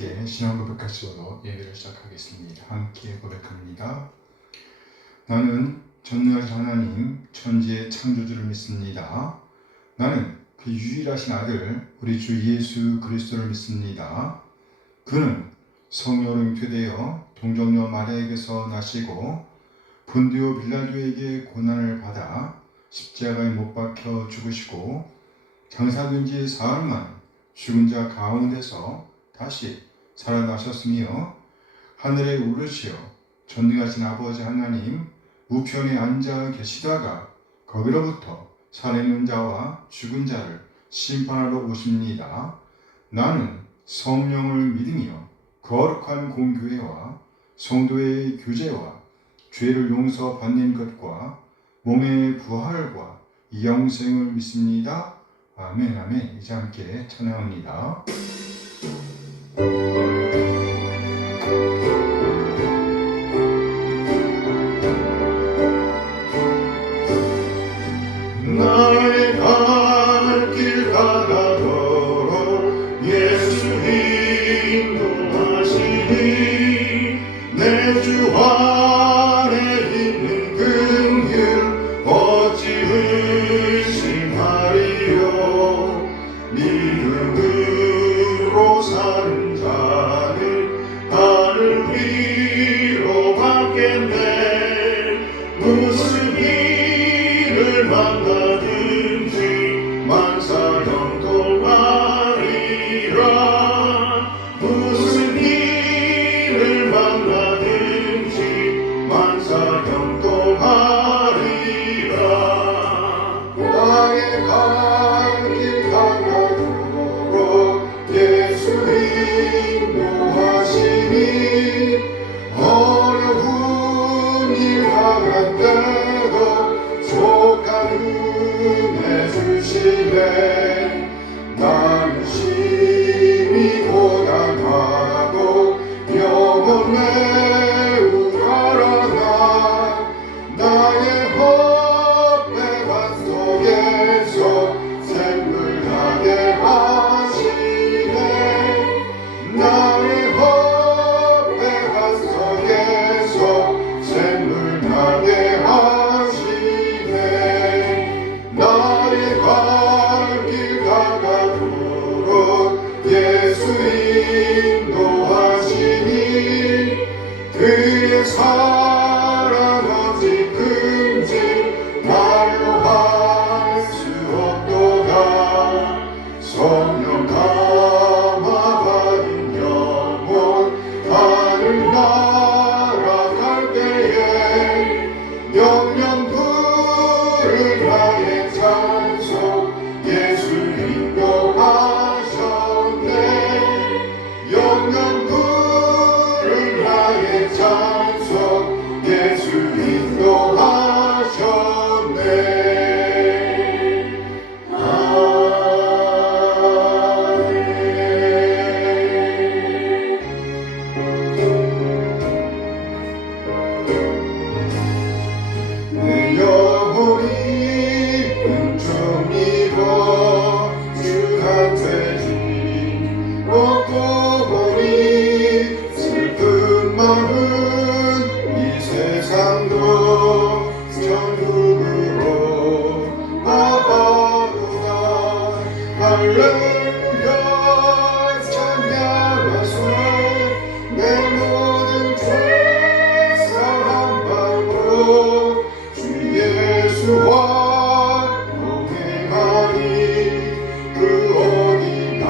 함께 신앙 고백하시고 예배를 시작하겠습니다. 함께 고백합니다. 나는 전능하신 하나님 천지의 창조주를 믿습니다. 나는 그 유일하신 아들 우리 주 예수 그리스도를 믿습니다. 그는 성령으로 잉태되어 동정녀 마리아에게서 나시고 본디오 빌라도에게 고난을 받아 십자가에 못 박혀 죽으시고 장사된 지 사흘 만 죽은 자 가운데서 다시 살아나셨으며 하늘에 오르시어 전능하신 아버지 하나님 우편에 앉아 계시다가 거기로부터 살아있는 자와 죽은 자를 심판하러 오십니다. 나는 성령을 믿으며 거룩한 공교회와 성도의 교제와 죄를 용서받는 것과 몸의 부활과 영생을 믿습니다. 아멘, 아멘. 이제 함께 찬양합니다. 나의 갈 길 가다도록 예수 인도하시니 내 주 안에 있는 긍휼 어찌 의심하리요. 믿음으로 사는 자는 하늘 위로 받겠네. 무슨 일을 만나든지 만사 형통하리라. 무슨 일을 만나든지 만사 형통하리라. 나의 갈 길 가다도록 예수 인도하시니 어려운 일 당할 때도 족한 은혜 주시네. 나는 심히 고단하고 영혼 매우 가라나 나의 법의 밭 속에서 샘물 나게 하시네. 나의 법의 밭 속에서 샘물 나게 하시네. 나의 갈 길 가다도록 예수 인도하시니 그의 사랑 어찌 큰지 말로 할 수 없도다. 성령 감화받은 영혼 하늘 날아갈 때에 영영 부를 나의 찬송 예수 인도하셨네. 영영 부를 나의 찬송 예수 인도하셨네. 내 영혼이 은총입어 주한테 진 먹고 보니 슬픈 마음은 이 세상도 천국으로 나아오다. 할렐루야 찬양하세. 내 모든 죄 사함받고 주 예수와 동행하니 그 어디나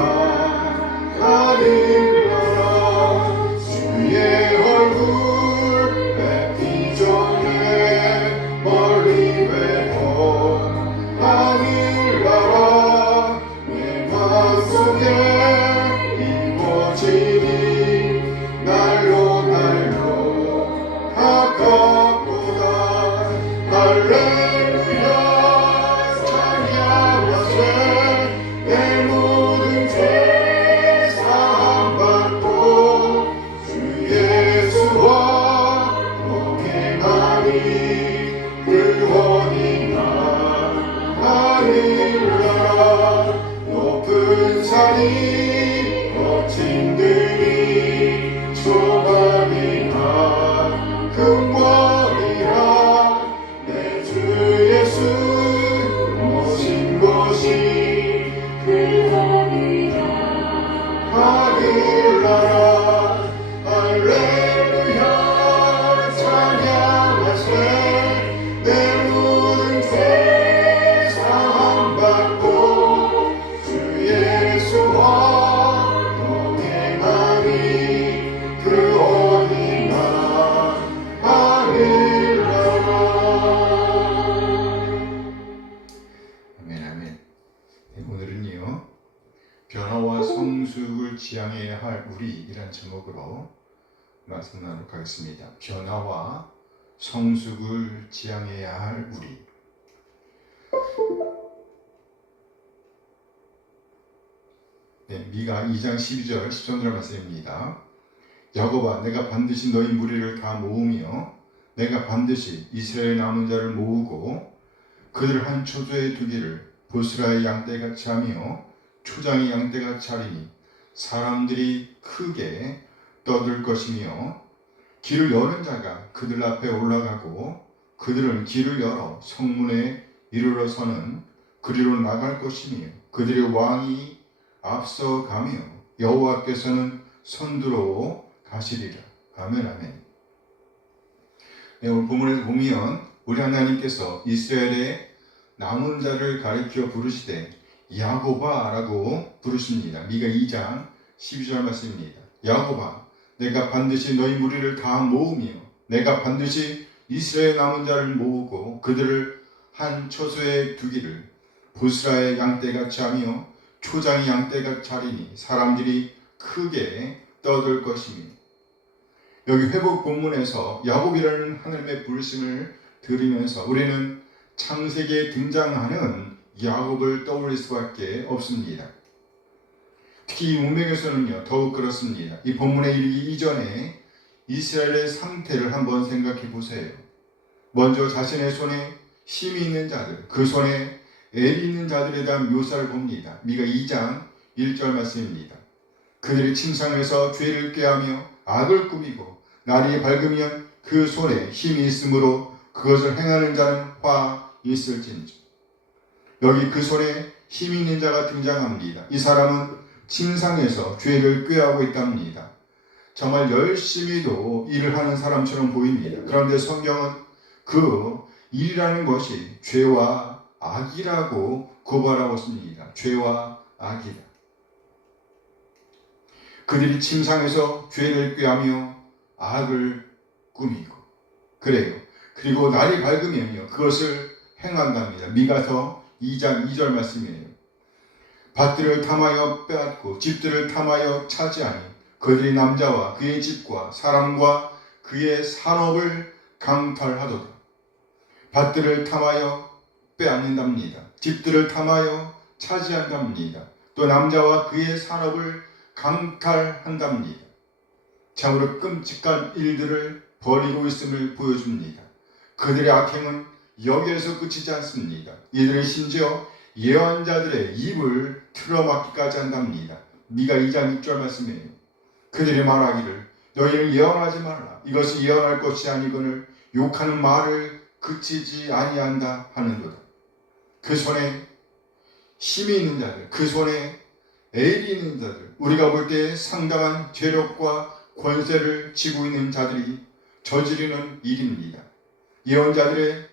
하늘나라. 주의 얼굴 뵙기 전에 멀리 뵈어 하늘나라 내 맘속에 이루어지니 날로 날로 가깝보다. 할렐루야 찬양하세. 내 모든 죄 사함받고 주 예수와 동행하니 그 어디나 하늘나라. 높은 산이 거친 들이 변화와 성숙을 지향해야 할 우리이란 제목으로 말씀 나누도록 하겠습니다. 변화와 성숙을 지향해야 할 우리. 미가 2장 12절 13절 말씀입니다. 야곱아, 내가 반드시 너희 무리를 다 모으며 내가 반드시 이스라엘 남은 자를 모으고 그들을 한 초소에 두기를 보스라의 양떼같이 하며 초장의 양떼같이 하리니 사람들이 크게 떠들 것이며 길을 여는 자가 그들 앞에 올라가고 그들은 길을 열어 성문에 이르러 서는 그리로 나갈 것이며 그들의 왕이 앞서가며 여호와께서는 선두로 가시리라. 아멘, 아멘. 오늘 본문에서 보면 우리 하나님께서 이스라엘의 남은 자를 가리켜 부르시되 야곱아 라고 부르십니다. 미가 2장 12절 말씀입니다. 야곱아, 내가 반드시 너희 무리를 다 모으며 내가 반드시 이스라엘 남은 자를 모으고 그들을 한 처소에 두기를 보스라의 양떼같이 하며 초장의 양떼같이 하리니 사람들이 크게 떠들 것이며. 여기 회복 본문에서 야곱이라는 하나님의 부르심을 들으면서 우리는 창세기에 등장하는 야곱을 떠올릴 수밖에 없습니다. 특히 이 문맥에서는요 더욱 그렇습니다. 이 본문에 이르기 이전에 이스라엘의 상태를 한번 생각해 보세요. 먼저 자신의 손에 힘이 있는 자들, 그 손에 엘이 있는 자들에 대한 묘사를 봅니다. 미가 2장 1절 말씀입니다. 그들이 침상에서 죄를 꾀하며 악을 꾸미고 날이 밝으면 그 손에 힘이 있으므로 그것을 행하는 자는 화 있을진저. 여기 그 손에 힘이 있는 자가 등장합니다. 이 사람은 침상에서 죄를 꾀하고 있답니다. 정말 열심히도 일을 하는 사람처럼 보입니다. 그런데 성경은 그 일이라는 것이 죄와 악이라고 고발하고 있습니다. 죄와 악이다. 그들이 침상에서 죄를 꾀하며 악을 꾸미고 그래요. 그리고 날이 밝으면요 그것을 행한답니다. 미가서 2장 2절 말씀이에요. 밭들을 탐하여 빼앗고 집들을 탐하여 차지하니 그들이 남자와 그의 집과 사람과 그의 산업을 강탈하도다. 밭들을 탐하여 빼앗는답니다. 집들을 탐하여 차지한답니다. 또 남자와 그의 산업을 강탈한답니다. 참으로 끔찍한 일들을 벌이고 있음을 보여줍니다. 그들의 악행은 여기에서 끝이지 않습니다. 이들은 심지어 예언자들의 입을 틀어막기까지 한답니다. 미가 2장 6절 말씀이에요. 그들이 말하기를 너희는 예언하지 말라. 이것이 예언할 것이 아니거늘 욕하는 말을 그치지 아니한다 하는도다. 그 손에 힘이 있는 자들, 그 손에 엘이 있는 자들, 우리가 볼 때 상당한 재력과 권세를 쥐고 있는 자들이 저지르는 일입니다. 예언자들의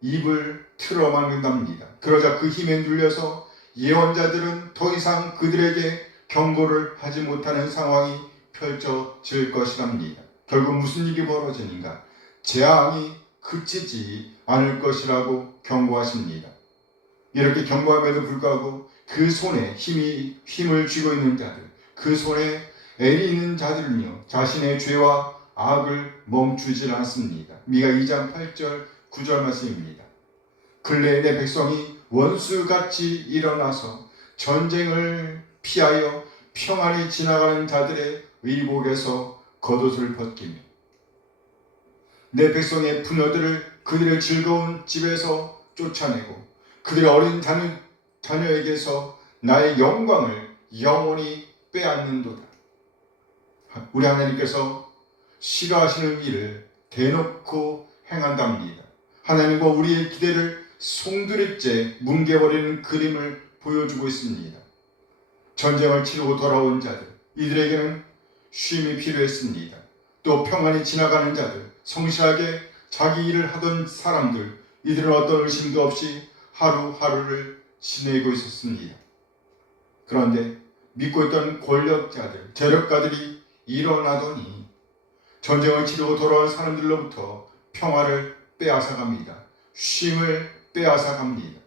입을 틀어막는답니다. 그러자 그 힘에 눌려서 예언자들은 더 이상 그들에게 경고를 하지 못하는 상황이 펼쳐질 것이랍니다. 결국 무슨 일이 벌어지는가? 재앙이 그치지 않을 것이라고 경고하십니다. 이렇게 경고함에도 불구하고 그 손에 힘을 쥐고 있는 자들, 그 손에 엘이 있는 자들은요 자신의 죄와 악을 멈추질 않습니다. 미가 2장 8절 9절 말씀입니다. 근래에 내 백성이 원수같이 일어나서 전쟁을 피하여 평안히 지나가는 자들의 의복에서 겉옷을 벗기며 내 백성의 부녀들을 그들의 즐거운 집에서 쫓아내고 그들의 어린 자녀에게서 나의 영광을 영원히 빼앗는도다. 우리 하나님께서 싫어하시는 일을 대놓고 행한답니다. 하나님과 우리의 기대를 송두리째 뭉개버리는 그림을 보여주고 있습니다. 전쟁을 치르고 돌아온 자들, 이들에게는 쉼이 필요했습니다. 또 평안히 지나가는 자들, 성실하게 자기 일을 하던 사람들, 이들은 어떤 의심도 없이 하루하루를 지내고 있었습니다. 그런데 믿고 있던 권력자들, 재력가들이 일어나더니 전쟁을 치르고 돌아온 사람들로부터 평화를 빼앗아갑니다. 쉼을 빼앗아갑니다.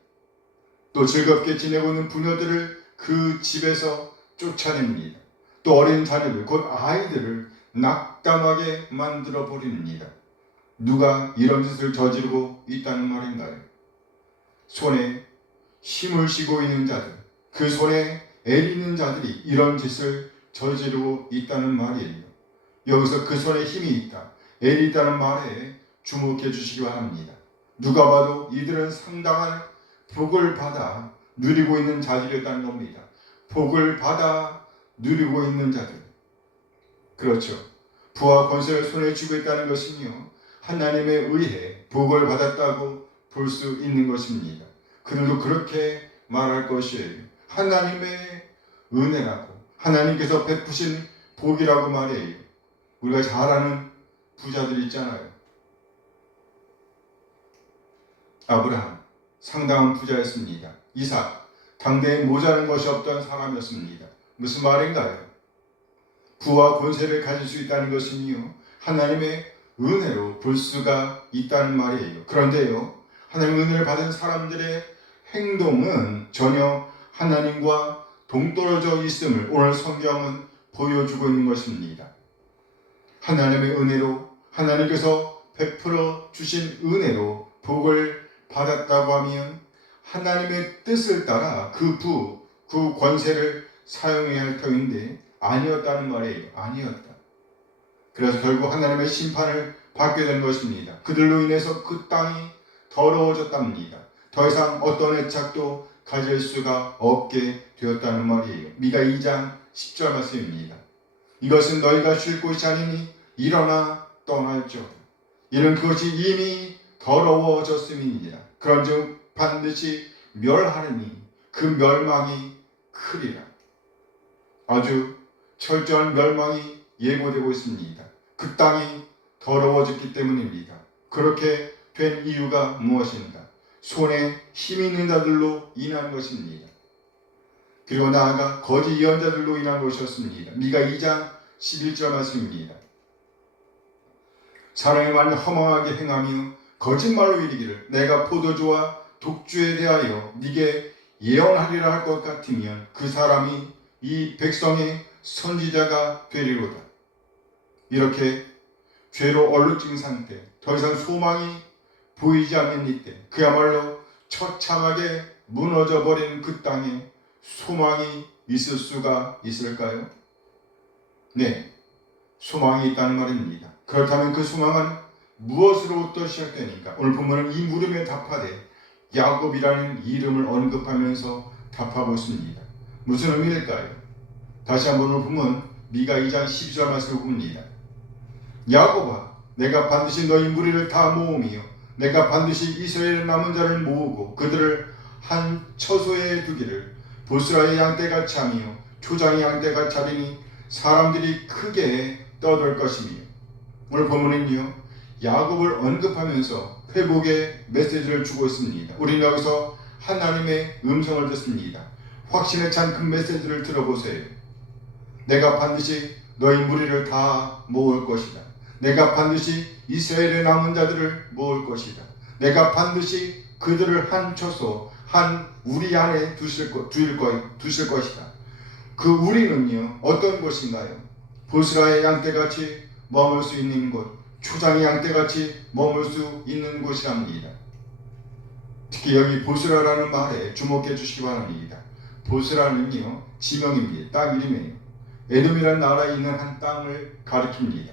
또 즐겁게 지내고 있는 부녀들을 그 집에서 쫓아냅니다. 또 어린 자녀들, 곧 아이들을 낙담하게 만들어 버립니다. 누가 이런 짓을 저지르고 있다는 말인가요? 손에 힘을 쥐고 있는 자들, 그 손에 애 있는 자들이 이런 짓을 저지르고 있다는 말이에요. 여기서 그 손에 힘이 있다, 애 있다는 말에 주목해 주시기 바랍니다. 누가 봐도 이들은 상당한 복을 받아 누리고 있는 자들이었다는 겁니다. 복을 받아 누리고 있는 자들. 그렇죠. 부와 권세를 손에 쥐고 있다는 것은요, 하나님에 의해 복을 받았다고 볼 수 있는 것입니다. 그들도 그렇게 말할 것이에요. 하나님의 은혜라고, 하나님께서 베푸신 복이라고 말해요. 우리가 잘 아는 부자들 있잖아요. 아브라함, 상당한 부자였습니다. 이삭, 당대에 모자란 것이 없던 사람이었습니다. 무슨 말인가요? 부와 권세를 가질 수 있다는 것은요, 하나님의 은혜로 볼 수가 있다는 말이에요. 그런데요, 하나님의 은혜를 받은 사람들의 행동은 전혀 하나님과 동떨어져 있음을 오늘 성경은 보여주고 있는 것입니다. 하나님의 은혜로, 하나님께서 베풀어 주신 은혜로 복을 받았다고 하면 하나님의 뜻을 따라 그 부, 그 권세를 사용해야 할 터인데 아니었다는 말이에요. 아니었다. 그래서 결국 하나님의 심판을 받게 된 것입니다. 그들로 인해서 그 땅이 더러워졌답니다. 더 이상 어떤 애착도 가질 수가 없게 되었다는 말이에요. 미가 2장 10절 말씀입니다. 이것은 너희가 쉴 곳이 아니니 일어나 떠날지어다. 이는 그것이 이미 더러워졌음이니라. 그런즉 반드시 멸하느니 그 멸망이 크리라. 아주 철저한 멸망이 예고되고 있습니다. 그 땅이 더러워졌기 때문입니다. 그렇게 된 이유가 무엇인가? 손에 힘 있는 자들로 인한 것입니다. 그리고 나아가 거짓 예언자들로 인한 것이었습니다. 미가 2장 11절 말씀입니다. 사람의 말을 허망하게 행하며 거짓말로 이르기를 내가 포도주와 독주에 대하여 네게 예언하리라 할 것 같으면 그 사람이 이 백성의 선지자가 되리로다. 이렇게 죄로 얼룩진 상태, 더 이상 소망이 보이지 않는 이때, 그야말로 처참하게 무너져버린 그 땅에 소망이 있을 수가 있을까요? 네, 소망이 있다는 말입니다. 그렇다면 그 소망은 무엇으로부터 시작되니까? 오늘 본문은 이 물음에 답하되 야곱이라는 이름을 언급하면서 답하고있습니다. 무슨 의미일까요? 다시 한번 오늘 보면 미가 2장 12절 말씀을 봅니다. 야곱아, 내가 반드시 너희 무리를 다 모으며 내가 반드시 이스라엘 남은 자를 모으고 그들을 한 처소에 두기를 보스라의 양떼같이 하며 초장의 양떼같이 하리니 사람들이 크게 떠들 것이며. 오늘 본문은요, 야곱을 언급하면서 회복의 메시지를 주고 있습니다. 우리는 여기서 하나님의 음성을 듣습니다. 확신에 찬 그 메시지를 들어보세요. 내가 반드시 너희 무리를 다 모을 것이다. 내가 반드시 이스라엘의 남은 자들을 모을 것이다. 내가 반드시 그들을 한 처소, 한 우리 안에 두실 것이다. 그 우리는요, 어떤 것인가요? 보스라의 양떼같이 머물 수 있는 곳, 초장의 양떼같이 머물 수 있는 곳이랍니다. 특히 여기 보스라라는 말에 주목해 주시기 바랍니다. 보스라는요, 지명입니다. 땅 이름이에요. 에돔이라는 나라에 있는 한 땅을 가리킵니다.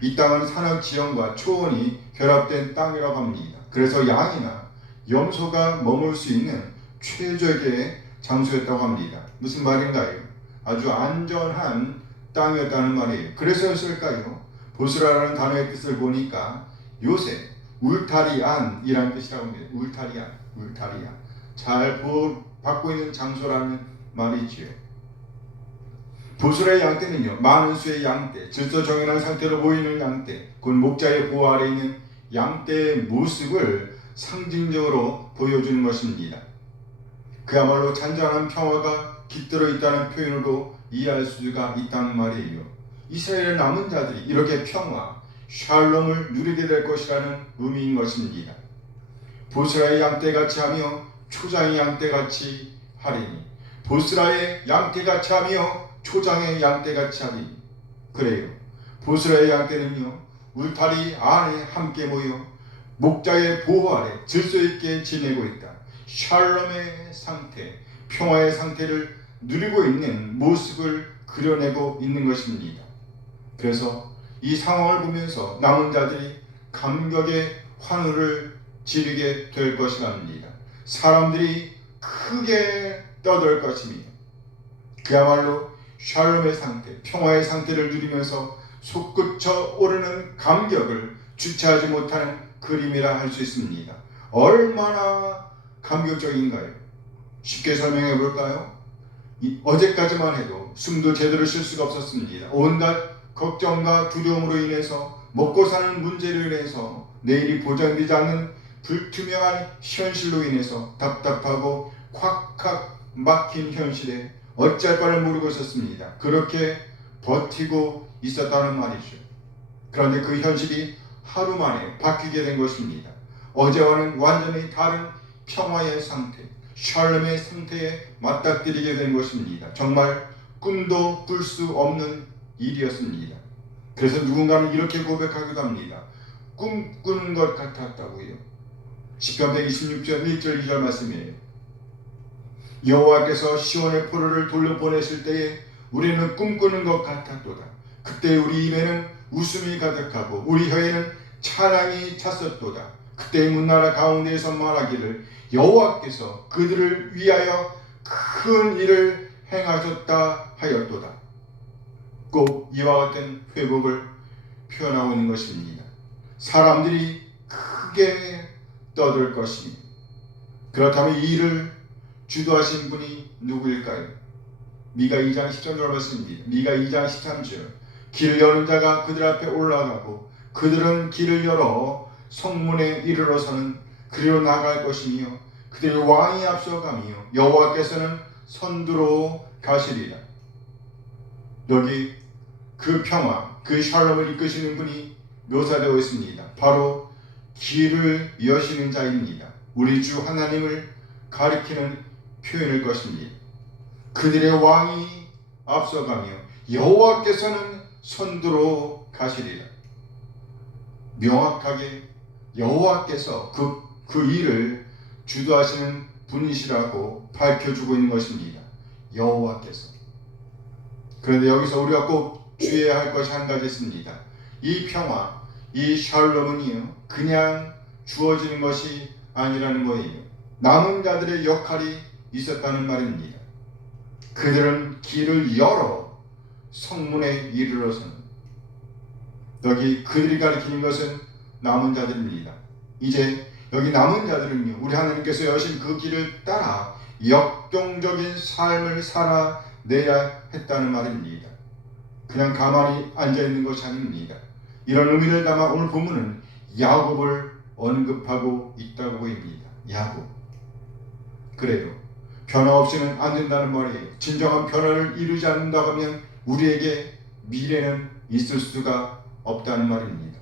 이 땅은 산악 지형과 초원이 결합된 땅이라고 합니다. 그래서 양이나 염소가 머물 수 있는 최적의 장소였다고 합니다. 무슨 말인가요? 아주 안전한 땅이었다는 말이에요. 그래서였을까요? 보스라라는 단어의 뜻을 보니까 요새 울타리안이라는 뜻이라고 합니다. 울타리안. 잘 보호받고 있는 장소라는 말이지요. 보스라의 양떼는요, 많은 수의 양떼, 질서 정연한 상태로 보이는 양떼, 곧 목자의 보호 아래 있는 양떼의 모습을 상징적으로 보여주는 것입니다. 그야말로 잔잔한 평화가 깃들어 있다는 표현으로 이해할 수가 있다는 말이에요. 이스라엘의 남은 자들이 이렇게 평화, 샬롬을 누리게 될 것이라는 의미인 것입니다. 보스라의 양떼같이 하며 초장의 양떼같이 하리니, 보스라의 양떼같이 하며 초장의 양떼같이 하리. 그래요. 보스라의 양떼는요, 울타리 안에 함께 모여 목자의 보호 아래 질서 있게 지내고 있다. 샬롬의 상태, 평화의 상태를 누리고 있는 모습을 그려내고 있는 것입니다. 그래서 이 상황을 보면서 남은 자들이 감격의 환호를 지르게 될 것이랍니다. 사람들이 크게 떠들 것입니다. 그야말로 샬롬의 상태, 평화의 상태를 누리면서 솟구쳐 오르는 감격을 주체하지 못하는 그림이라 할 수 있습니다. 얼마나 감격적인가요? 쉽게 설명해 볼까요? 어제까지만 해도 숨도 제대로 쉴 수가 없었습니다. 온갖 걱정과 두려움으로 인해서, 먹고 사는 문제로 인해서, 내일이 보장되지 않는 불투명한 현실로 인해서 답답하고 콱콱 막힌 현실에 어찌할 바를 모르고 있었습니다. 그렇게 버티고 있었다는 말이죠. 그런데 그 현실이 하루 만에 바뀌게 된 것입니다. 어제와는 완전히 다른 평화의 상태, 샬롬의 상태에 맞닥뜨리게 된 것입니다. 정말 꿈도 꿀 수 없는 일이었습니다. 그래서 누군가는 이렇게 고백하기도 합니다. 꿈꾸는 것 같았다고요. 시편 126편 1절 2절 말씀이에요. 여호와께서 시온의 포로를 돌려보내실 때에 우리는 꿈꾸는 것 같았도다. 그때 우리 입에는 웃음이 가득하고 우리 혀에는 찬양이 찼었도다. 그때 문나라 가운데에서 말하기를 여호와께서 그들을 위하여 큰 일을 행하셨다 하였도다. 꼭 이와 같은 회복을 표현하고 있는 것입니다. 사람들이 크게 떠들 것입니다. 그렇다면 이 일을 주도하신 분이 누구일까요? 미가 2장 13절 말씀입니다. 미가 2장 13절. 길을 여는 자가 그들 앞에 올라가고 그들은 길을 열어 성문에 이르러서는 그리로 나갈 것이며 그들의 왕이 앞서가며 여호와께서는 선두로 가시리라. 여기 그 평화, 그 샬롬을 이끄시는 분이 묘사되어 있습니다. 바로 길을 여시는 자입니다. 우리 주 하나님을 가리키는 표현일 것입니다. 그들의 왕이 앞서가며 여호와께서는 선두로 가시리라. 명확하게 여호와께서 그 일을 주도하시는 분이시라고 밝혀주고 있는 것입니다. 여호와께서. 그런데 여기서 우리가 꼭 주의해야 할 것이 한 가지 있습니다. 이 평화, 이 샬롬은요, 그냥 주어지는 것이 아니라는 거예요. 남은 자들의 역할이 있었다는 말입니다. 그들은 길을 열어 성문에 이르러서는, 여기 그들이 가리키는 것은 남은 자들입니다. 이제 여기 남은 자들은요, 우리 하나님께서 여신 그 길을 따라 역동적인 삶을 살아내야 했다는 말입니다. 그냥 가만히 앉아있는 것이 아닙니다. 이런 의미를 담아 오늘 본문은 야곱을 언급하고 있다고 보입니다. 야곱. 그래요. 변화 없이는 안 된다는 말이에요. 진정한 변화를 이루지 않는다고 하면 우리에게 미래는 있을 수가 없다는 말입니다.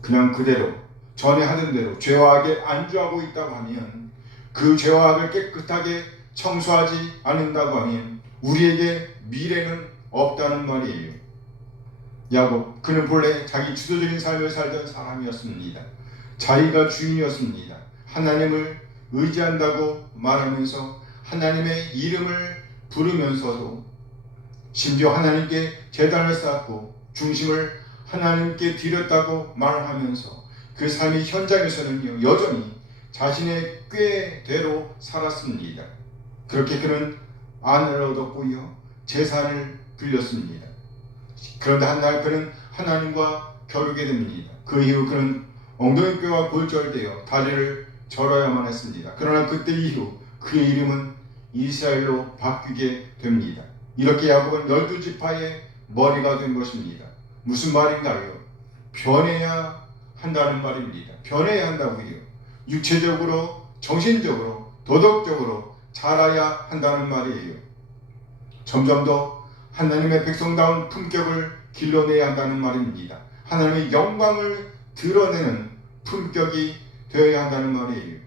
그냥 그대로 전에 하던 대로 죄와 악에 안주하고 있다고 하면, 그 죄와 악을 깨끗하게 청소하지 않는다고 하면 우리에게 미래는 없다는 말이에요. 야곱, 그는 본래 자기 주도적인 삶을 살던 사람이었습니다. 자기가 주인이었습니다. 하나님을 의지한다고 말하면서 하나님의 이름을 부르면서도 심지어 하나님께 제단을 쌓고 중심을 하나님께 드렸다고 말하면서 그 삶의 현장에서는요, 여전히 자신의 꾀대로 살았습니다. 그렇게 그는 아내를 얻었고요, 재산을 빌렸습니다. 그런데 한날 그는 하나님과 겨루게 됩니다. 그 이후 그는 엉덩이뼈가 골절되어 다리를 절어야만 했습니다. 그러나 그때 이후 그의 이름은 이스라엘로 바뀌게 됩니다. 이렇게 야곱은 12지파의 머리가 된 것입니다. 무슨 말인가요? 변해야 한다는 말입니다. 변해야 한다고요. 육체적으로, 정신적으로, 도덕적으로 자라야 한다는 말이에요. 점점 더 하나님의 백성다운 품격을 길러내야 한다는 말입니다. 하나님의 영광을 드러내는 품격이 되어야 한다는 말이에요.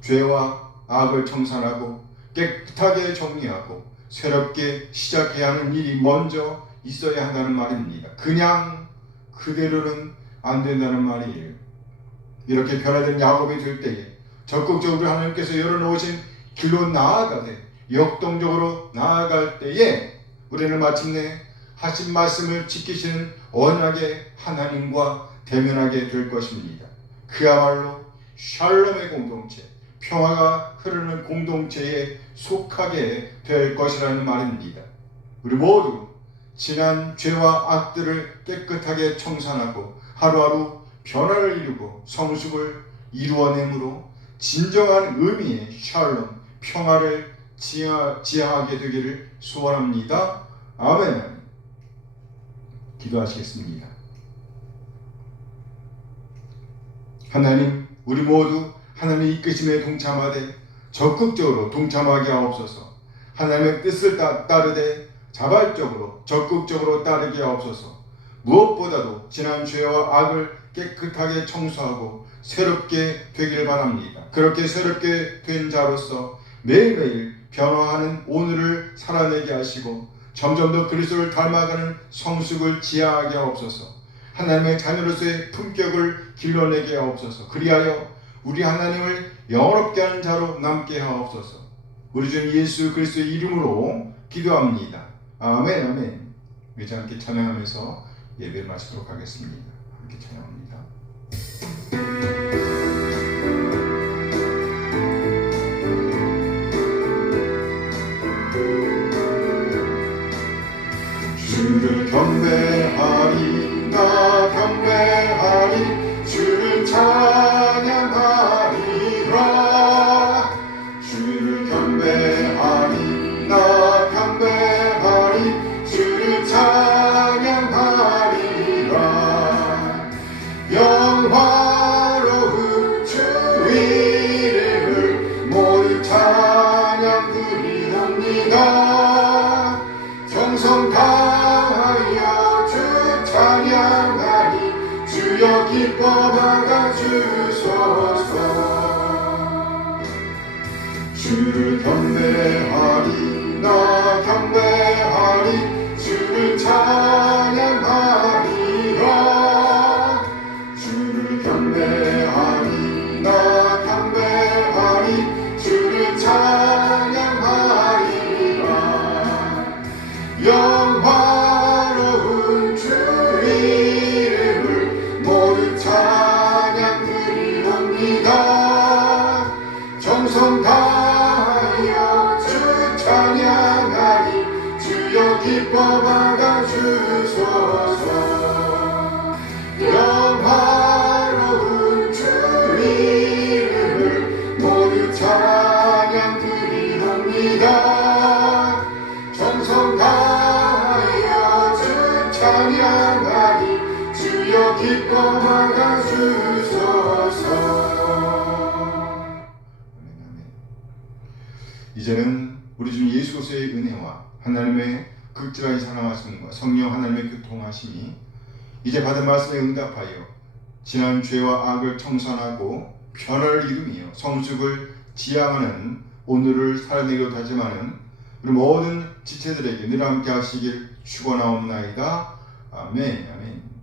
죄와 악을 청산하고 깨끗하게 정리하고 새롭게 시작해야 하는 일이 먼저 있어야 한다는 말입니다. 그냥 그대로는 안 된다는 말이에요. 이렇게 변화된 야곱이 될 때에 적극적으로 하나님께서 열어놓으신 길로 나아가되 역동적으로 나아갈 때에 우리는 마침내 하신 말씀을 지키시는 언약의 하나님과 대면하게 될 것입니다. 그야말로 샬롬의 공동체, 평화가 흐르는 공동체에 속하게 될 것이라는 말입니다. 우리 모두 지난 죄와 악들을 깨끗하게 청산하고 하루하루 변화를 이루고 성숙을 이루어내므로 진정한 의미의 샬롬, 평화를 지향하게 되기를 소원합니다. 아멘. 기도하시겠습니다. 하나님, 우리 모두 하나님의 이끄심에 동참하되 적극적으로 동참하게 하옵소서. 하나님의 뜻을 따르되 자발적으로 적극적으로 따르게 하옵소서. 무엇보다도 지난 죄와 악을 깨끗하게 청소하고 새롭게 되기를 바랍니다. 그렇게 새롭게 된 자로서 매일매일 변화하는 오늘을 살아내게 하시고 점점 더 그리스도를 닮아가는 성숙을 지향하게 하옵소서. 하나님의 자녀로서의 품격을 길러내게 하옵소서. 그리하여 우리 하나님을 영원롭게 하는 자로 남게 하옵소서. 우리 주 예수 그리스도의 이름으로 기도합니다. 아멘. 아멘. 우리 함께 찬양하면서 예배를 마치도록 하겠습니다. 함께 찬양합니다. 주를 경배하리, 나 경배하리, 주를 찬양하리라. 주를 경배하리, 나 경배하리, 주를 찬양하리라. 영화로운 주 이름을 모두 찬양 드리옵니다. 정성 다하여 주 찬양하리, 주여 기뻐 막아주소서. 주를 경배하리, 나 경배하리, 주를 찬양하리라. 주를 경배하리, 나 경배하리, 주를 찬양하리라. 영화로운 주 이름을 모두 찬양 드리옵니다. 정성 다하여 주 찬양하리, 주여 기뻐 막아주소서. 영화로운 주 이름을 모두 찬양 드리옵니다. 정성 다하여 주 찬양하리, 주여 기뻐 막아주소서. 이제는 우리 주 예수 그리스도의 은혜와 하나님의 극진하신 사랑하심과 성령 하나님의 교통하심이 이제 받은 말씀에 응답하여 지난 죄와 악을 청산하고 변화를 이루며 성숙을 지향하는 오늘을 살아내기도 하지만은 우리 모든 지체들에게 늘 함께 하시길 축원하옵나이다. 아멘. 아멘.